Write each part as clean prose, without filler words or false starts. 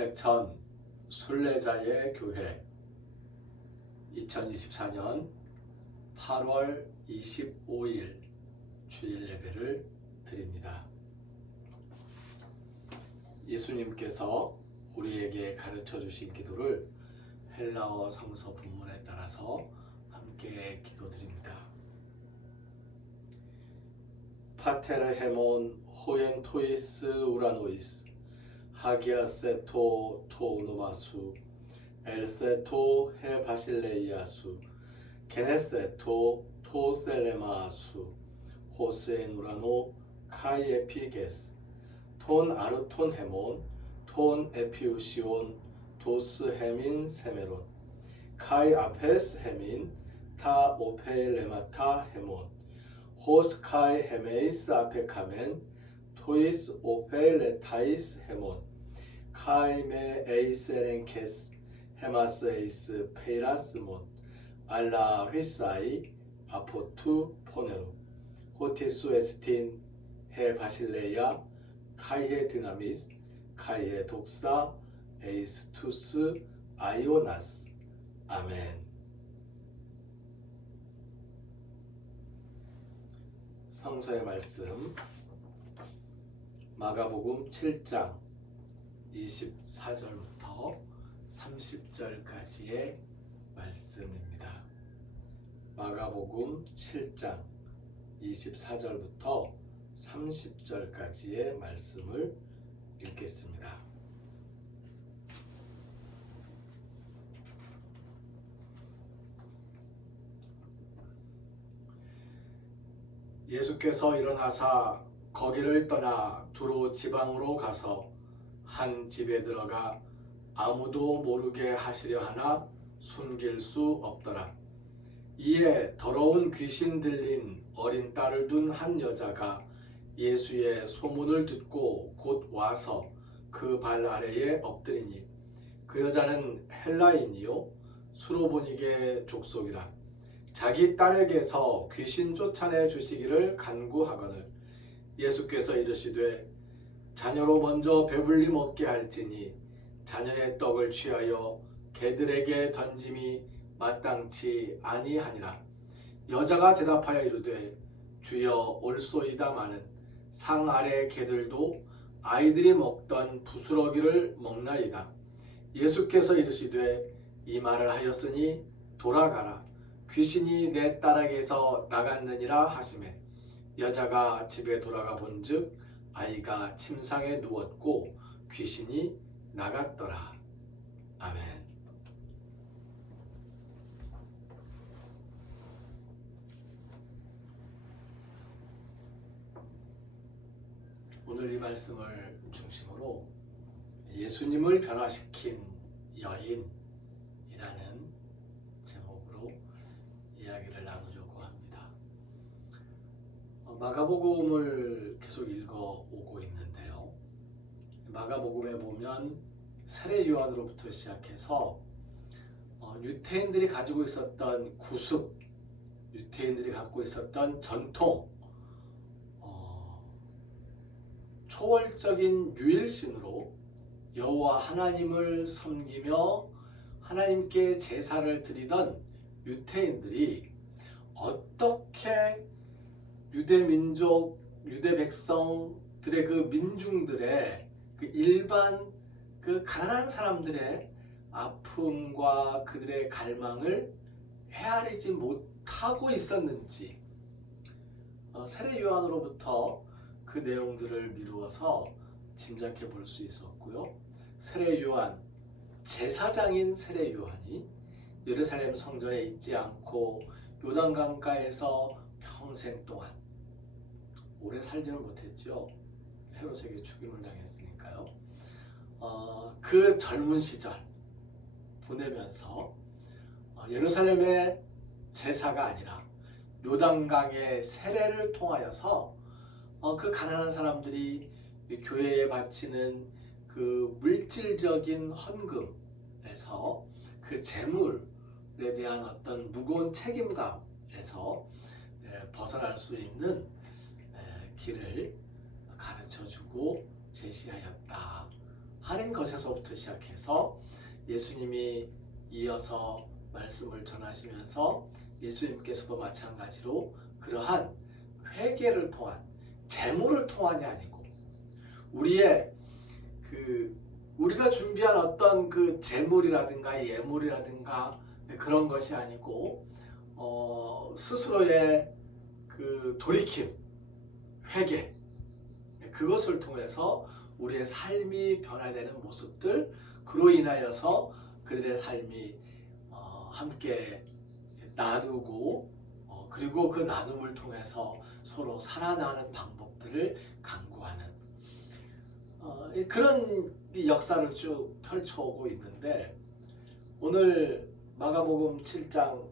홍해천 순례자의 교회 2024년 8월 25일 주일 예배를 드립니다. 예수님께서 우리에게 가르쳐 주신 기도를 헬라어 성서 본문에 따라서 함께 기도드립니다. 파테르 헤몬 호엔 토이스 우라노이스 하기아세토 토우노마수 엘세토 헤 바실레이아수 게네세토 토셀레마수 호스엔 우라노 카이 에피게스 톤 아르톤 헤몬 톤 에피우시온 도스 헤민 세메론 카이 아페스 헤민 타 오페레마타 헤몬 호스 카이 헤메이스 아페카멘 토이스 오페레타이스 헤몬 카이메 에이세렌케스 헤마스 에이스 페이라스몬 알라 휘사이 아포투 포네로 호티수 에스틴 헤 바실레야 카이헤 디나미스 카이헤 독사 에이스투스 아이오나스 아멘. 성서의 말씀 마가복음 7장 24절부터 30절까지의 말씀입니다. 마가복음 7장 24절부터 30절까지의 말씀을 읽겠습니다. 예수께서 일어나사 거기를 떠나 두로 지방으로 가서 한 집에 들어가 아무도 모르게 하시려 하나 숨길 수 없더라. 이에 더러운 귀신 들린 어린 딸을 둔 한 여자가 예수의 소문을 듣고 곧 와서 그 발 아래에 엎드리니 그 여자는 헬라인이요 수로보니게 족속이라. 자기 딸에게서 귀신 쫓아내 주시기를 간구하거늘 예수께서 이르시되 자녀로 먼저 배불리 먹게 할지니 자녀의 떡을 취하여 개들에게 던짐이 마땅치 아니하니라. 여자가 대답하여 이르되 주여 올소이다마는 상 아래 개들도 아이들이 먹던 부스러기를 먹나이다. 예수께서 이르시되 이 말을 하였으니 돌아가라. 귀신이 내 딸에게서 나갔느니라 하시매 여자가 집에 돌아가 본즉 아이가 침상에 누웠고 귀신이 나갔더라. 아멘. 오늘 이 말씀을 중심으로 예수님을 변화시킨 여인이라는 제목으로 이야기를 나누려고 합니다. 마가복음을 계속 읽어오고 있는데요. 마가복음에 보면 세례 요한으로부터 시작해서 유대인들이 가지고 있었던 구습, 유대인들이 갖고 있었던 전통, 초월적인 유일신으로 여호와 하나님을 섬기며 하나님께 제사를 드리던 유대인들이 어떻게 유대 민족, 유대 백성들의 그 민중들의 그 일반 그 가난한 사람들의 아픔과 그들의 갈망을 헤아리지 못하고 있었는지 세례 요한으로부터 그 내용들을 미루어서 짐작해 볼 수 있었고요. 세례 요한, 제사장인 세례 요한이 예루살렘 성전에 있지 않고 요단강가에서 평생 동안 오래 살지는 못했죠. 헤롯에게 죽임을 당했으니까요. 그 젊은 시절 보내면서 예루살렘의 제사가 아니라 요단강의 세례를 통하여서 그 가난한 사람들이 교회에 바치는 그 물질적인 헌금에서 그 재물에 대한 어떤 무거운 책임감에서 벗어날 수 있는 길을 가르쳐주고 제시하였다 하는 것에서부터 시작해서 예수님이 이어서 말씀을 전하시면서 예수님께서도 마찬가지로 그러한 회개를 통한, 재물을 통한이 아니고 우리의 우리가 준비한 어떤 그 재물이라든가 예물이라든가 그런 것이 아니고 스스로의 그 돌이킴, 회개, 그것을 통해서 우리의 삶이 변화되는 모습들, 그로 인하여서 그들의 삶이 함께 나누고 그리고 그 나눔을 통해서 서로 살아나는 방법들을 강구하는 그런 역사를 쭉 펼쳐오고 있는데, 오늘 마가복음 7장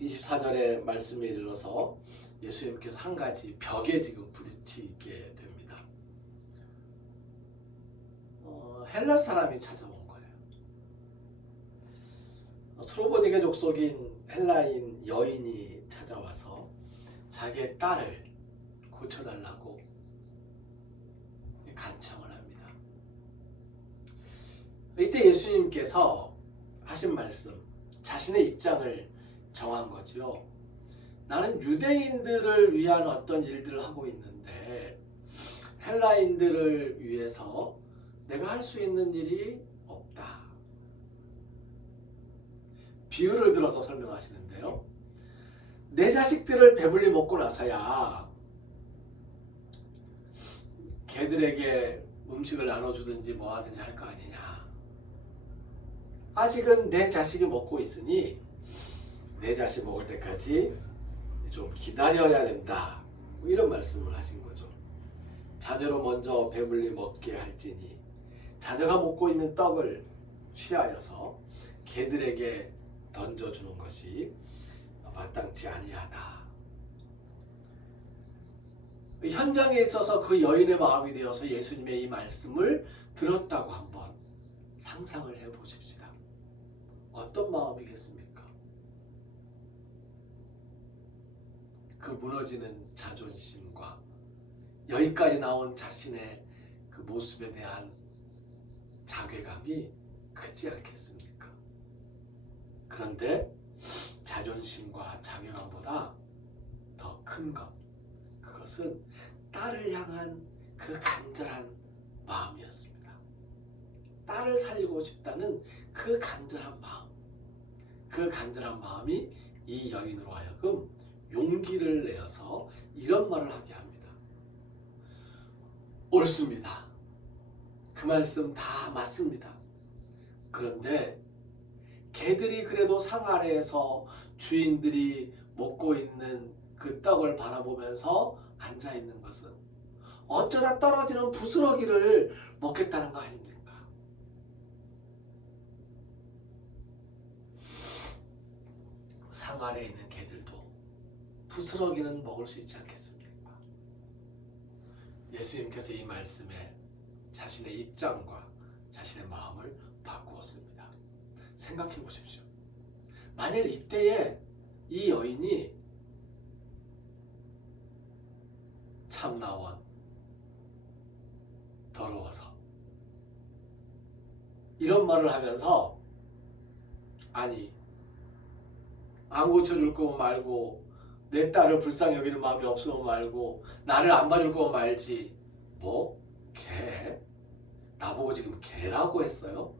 24절의 말씀에 이르러서 예수님께서 한 가지 벽에 지금 부딪히게 됩니다. 헬라 사람이 찾아온 거예요. 트로보니게 족속인 헬라인 여인이 찾아와서 자기의 딸을 고쳐달라고 간청을 합니다. 이때 예수님께서 하신 말씀, 자신의 입장을 정한 거죠. 나는 유대인들을 위한 어떤 일들을 하고 있는데 헬라인들을 위해서 내가 할 수 있는 일이 없다. 비유를 들어서 설명하시는데요. 내 자식들을 배불리 먹고 나서야 개들에게 음식을 나눠주든지 뭐 하든지 할 거 아니냐. 아직은 내 자식이 먹고 있으니 내 자식 먹을 때까지 좀 기다려야 된다. 뭐 이런 말씀을 하신 거죠. 자녀로 먼저 배불리 먹게 할지니 자녀가 먹고 있는 떡을 취하여서 개들에게 던져주는 것이 마땅치 아니하다. 현장에 있어서 그 여인의 마음이 되어서 예수님의 이 말씀을 들었다고 한번 상상을 해보십시다. 어떤 마음이겠습니까? 그 무너지는 자존심과 여기까지 나온 자신의 그 모습에 대한 자괴감이 크지 않겠습니까? 그런데 자존심과 자괴감보다 더 큰 것, 그것은 딸을 향한 그 간절한 마음이었습니다. 딸을 살리고 싶다는 그 간절한 마음, 그 간절한 마음이 이 여인으로 하여금 용기를 내어서 이런 말을 하게 합니다. 옳습니다. 그 말씀 다 맞습니다. 그런데 개들이 그래도 상 아래에서 주인들이 먹고 있는 그 떡을 바라보면서 앉아 있는 것은 어쩌다 떨어지는 부스러기를 먹겠다는 거 아닙니까? 상 아래에 있는 개들도 부스러기는 먹을 수 있지 않겠습니까? 예수님께서 이 말씀에 자신의 입장과 자신의 마음을 바꾸었습니다. 생각해 보십시오. 만일 이때에 이 여인이 참나원, 더러워서 이런 말을 하면서 아니 안 고쳐줄 거면 말고 내 딸을 불쌍히 여기는 마음이 없으면 말고 나를 안 봐줄 거면 말지 뭐? 개? 나보고 지금 개라고 했어요?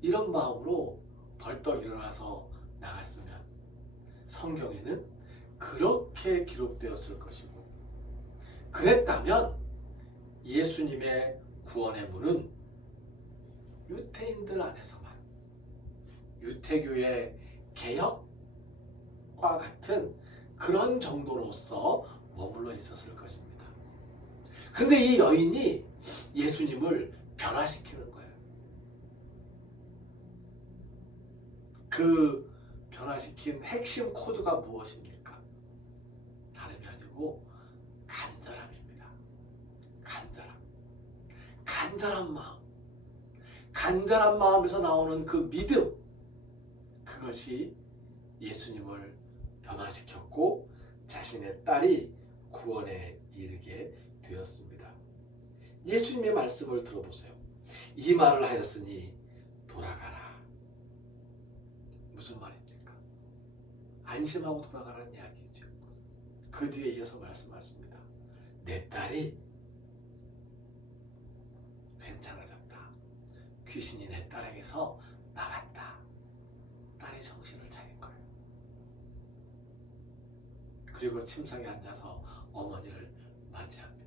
이런 마음으로 벌떡 일어나서 나갔으면 성경에는 그렇게 기록되었을 것이고, 그랬다면 예수님의 구원의 문은 유태인들 안에서만, 유태교의 개혁과 같은 그런 정도로서 머물러 있었을 것입니다. 그런데 이 여인이 예수님을 변화시키는 거예요. 그 변화시킨 핵심 코드가 무엇입니까? 다름이 아니고 간절함입니다. 간절함. 간절한 마음. 간절한 마음에서 나오는 그 믿음. 그것이 예수님을 변화시켰고 자신의 딸이 구원에 이르게 되었습니다. 예수님의 말씀을 들어보세요. 이 말을 하였으니 돌아가라. 무슨 말입니까? 안심하고 돌아가라는 이야기죠. 그 뒤에 이어서 말씀하십니다. 내 딸이 괜찮아졌다. 귀신이 내 딸에게서 나갔다. 딸이 정신을 차린 거예요. 그리고 침상에 앉아서 어머니를 맞이합니다.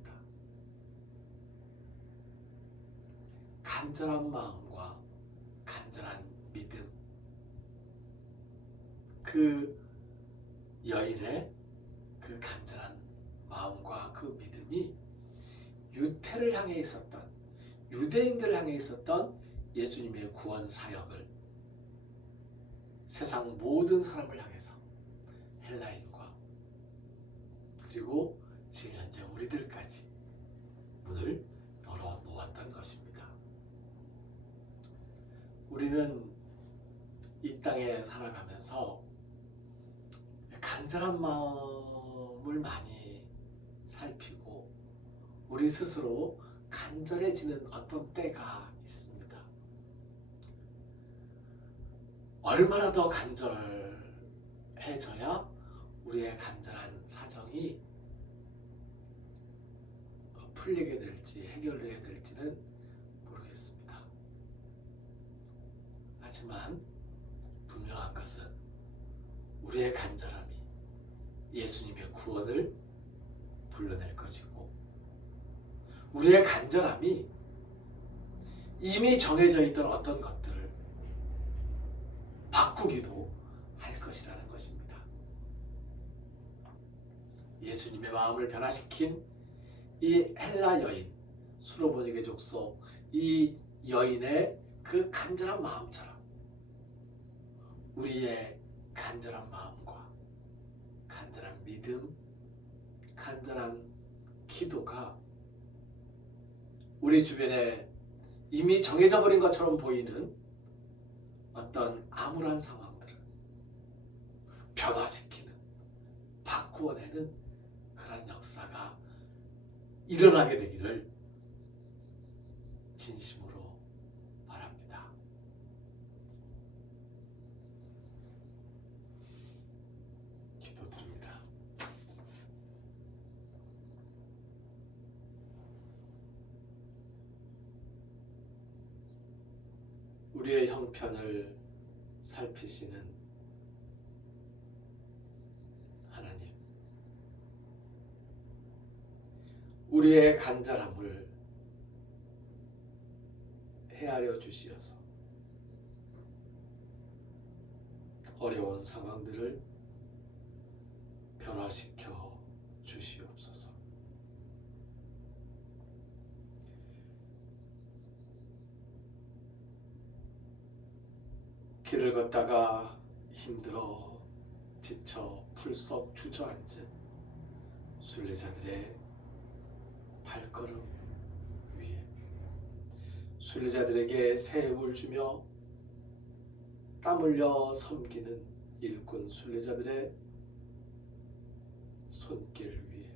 간절한 마음과 간절한 믿음, 그 여인의 그 간절한 마음과 그 믿음이 유태를 향해 있었던, 유대인들을 향해 있었던 예수님의 구원 사역을 세상 모든 사람을 향해서, 헬라인과 그리고 지금 현재 우리들까지 문을 열어 놓았던 것입니다. 우리는 이 땅에 살아가면서 간절한 마음을 많이 살피고 우리 스스로 간절해지는 어떤 때가 있습니다. 얼마나 더 간절해져야 우리의 간절한 사정이 풀리게 될지 해결되게 될지는 모르겠습니다. 하지만 분명한 것은 우리의 간절함이 예수님의 구원을 불러낼 것이고, 우리의 간절함이 이미 정해져 있던 어떤 것들을 바꾸기도 할 것이라는 것입니다. 예수님의 마음을 변화시킨 이 헬라 여인, 수로보니게 족속 이 여인의 그 간절한 마음처럼 우리의 간절한 마음과 간절한 믿음, 간절한 기도가 우리 주변에 이미 정해져 버린 것처럼 보이는 어떤 암울한 상황들을 변화시키는, 바꾸어내는 그런 역사가 일어나게 되기를 진심으로 바랍니다. 기도드립니다. 우리의 형편을 살피시는 하나님, 우리의 간절함을 헤아려 주시어서 어려운 상황들을 변화시켜 주시옵소서. 길을 걷다가 힘들어 지쳐 풀썩 주저앉은 순례자들의 발걸음 위에 순례자들에게 새 힘을 주며 땀 흘려 섬기는 일꾼 순례자들의 손길 위에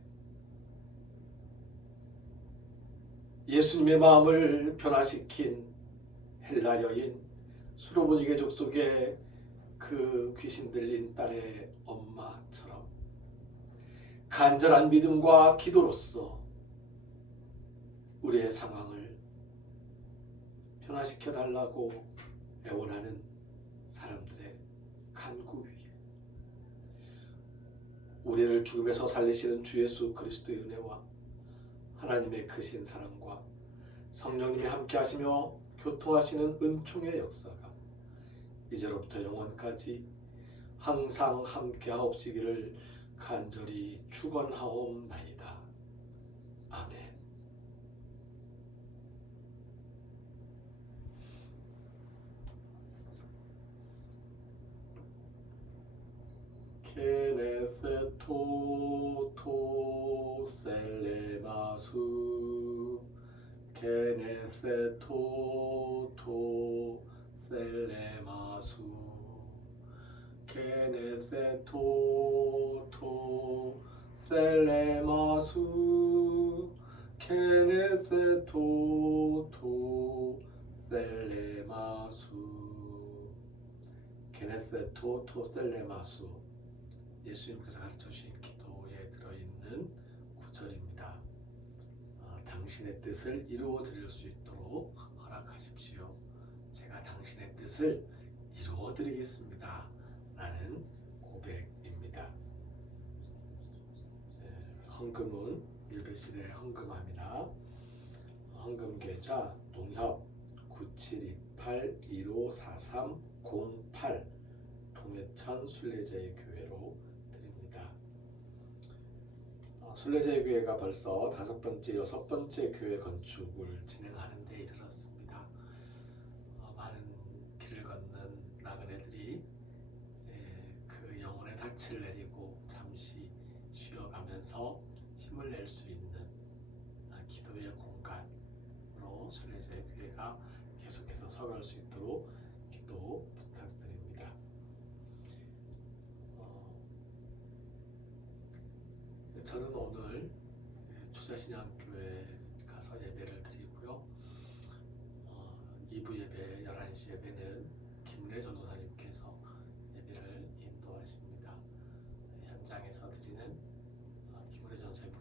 예수님의 마음을 변화시킨 헬라 여인 수로보니게 족속의 그 귀신 들린 딸의 엄마처럼 간절한 믿음과 기도로서 우리의 상황을 변화시켜 달라고 애원하는 사람들의 간구 위에 우리를 죽음에서 살리시는 주 예수 그리스도의 은혜와 하나님의 크신 사랑과 성령님이 함께 하시며 교통하시는 은총의 역사가 이제로부터 영원까지 항상 함께 하옵시기를 간절히 축원하옵나이다. 아멘. 케네세토 토 셀레마수 케네세토 토 셀레마수 케네세토 토 셀레마수 오토셀레마수, 예수님께서 가르쳐 주신 기도에 들어있는 구절입니다. 당신의 뜻을 이루어 드릴 수 있도록 허락하십시오. 제가 당신의 뜻을 이루어 드리겠습니다. 라는 고백입니다. 헌금은 일배실에 헌금함이나 헌금 계좌 농협 9728-154308 동해천 순례자의 교회로 드립니다. 순례자의 교회가 벌써 5번째, 6번째 교회 건축을 진행하는 데 이르렀습니다. 많은 길을 걷는 나그네들이 그 영혼의 닻을 내리고 잠시 쉬어가면서 힘을 낼 수 있는 기도의 공간으로 순례자의 교회가 계속해서 서갈 수 있도록 기도 부탁드립니다. 저는 오늘 초자신앙교회 가서 예배를 드리고요. 2부 예배, 11시 예배는 김래 전도사님께서 예배를 인도하십니다. 현장에서 드리는 김래 전도사님